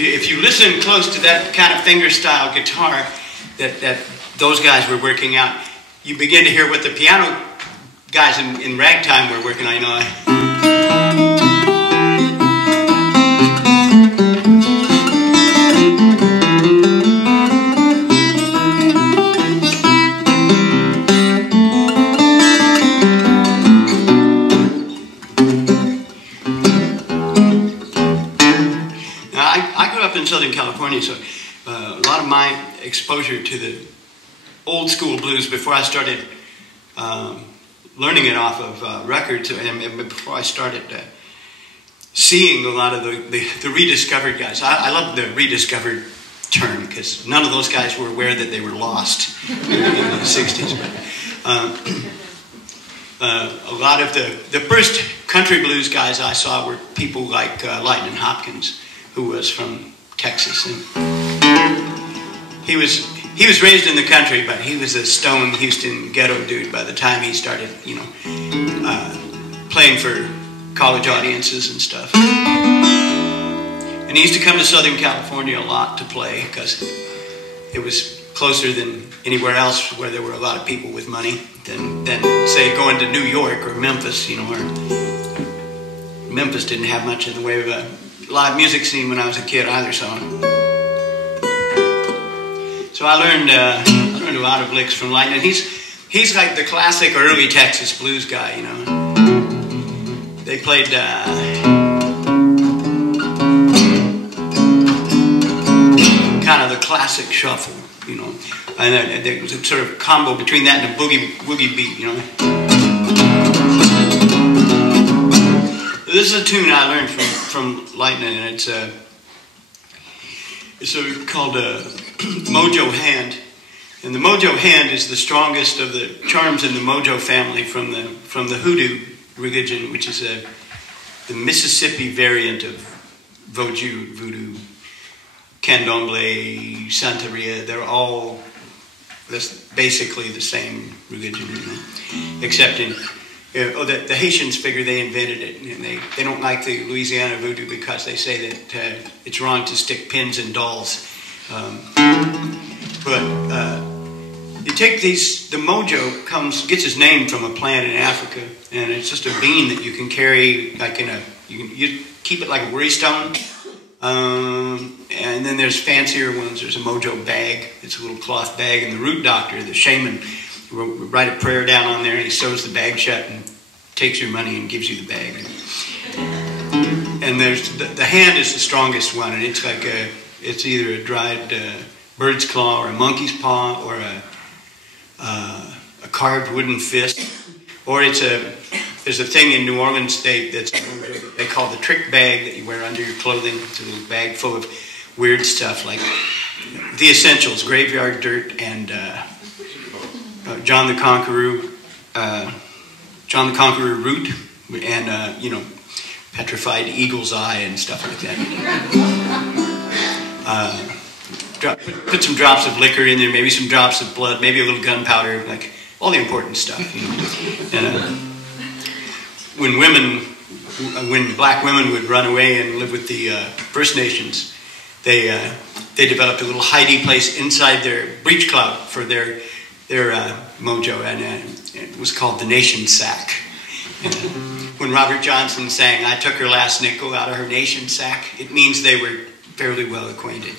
if you listen close to that kind of finger-style guitar that those guys were working out, you begin to hear what the piano guys in ragtime were working on. You know, in Southern California, so a lot of my exposure to the old school blues before I started learning it off of records, and before I started seeing a lot of the rediscovered guys. I love the rediscovered term because none of those guys were aware that they were lost in the 60s. But a lot of the first country blues guys I saw were people like Lightnin Hopkins, who was from Texas, and he was raised in the country, but he was a stone Houston ghetto dude by the time he started, you know, playing for college audiences and stuff. And he used to come to Southern California a lot to play because it was closer than anywhere else where there were a lot of people with money than say going to New York or Memphis, you know, where Memphis didn't have much in the way of a live music scene when I was a kid either, so I learned a lot of licks from Lightnin. He's like the classic early Texas blues guy, you know. They played kind of the classic shuffle, you know, and there was a sort of combo between that and a boogie beat, you know. This is a tune I learned from Lightnin, and it's called Mojo Hand. And the Mojo Hand is the strongest of the charms in the Mojo family from the Hoodoo religion, which is the Mississippi variant of Voodoo, Candomblé, Santeria. They're all basically the same religion, you know, except in the Haitians figure they invented it, and they don't like the Louisiana voodoo because they say that it's wrong to stick pins in dolls. But you take these, the Mojo gets its name from a plant in Africa, and it's just a bean that you can carry like you keep it like a worry stone. And then there's fancier ones. There's a Mojo bag. It's a little cloth bag, and the root doctor, the shaman, will write a prayer down on there, and he sews the bag shut and takes your money and gives you the bag. And there's the hand is the strongest one, and it's like it's either a dried bird's claw or a monkey's paw or a carved wooden fist, or there's a thing in New Orleans they call the trick bag that you wear under your clothing. It's a little bag full of weird stuff like the essentials, graveyard dirt, and John the Conqueroo root, and you know, petrified eagle's eye and stuff like that. Put some drops of liquor in there, maybe some drops of blood, maybe a little gunpowder, like all the important stuff, you know. And when black women would run away and live with the First Nations, they developed a little hidey place inside their breech clout for their Mojo, and it was called the Nation Sack. And when Robert Johnson sang, "I took her last nickel out of her nation sack," it means they were fairly well acquainted.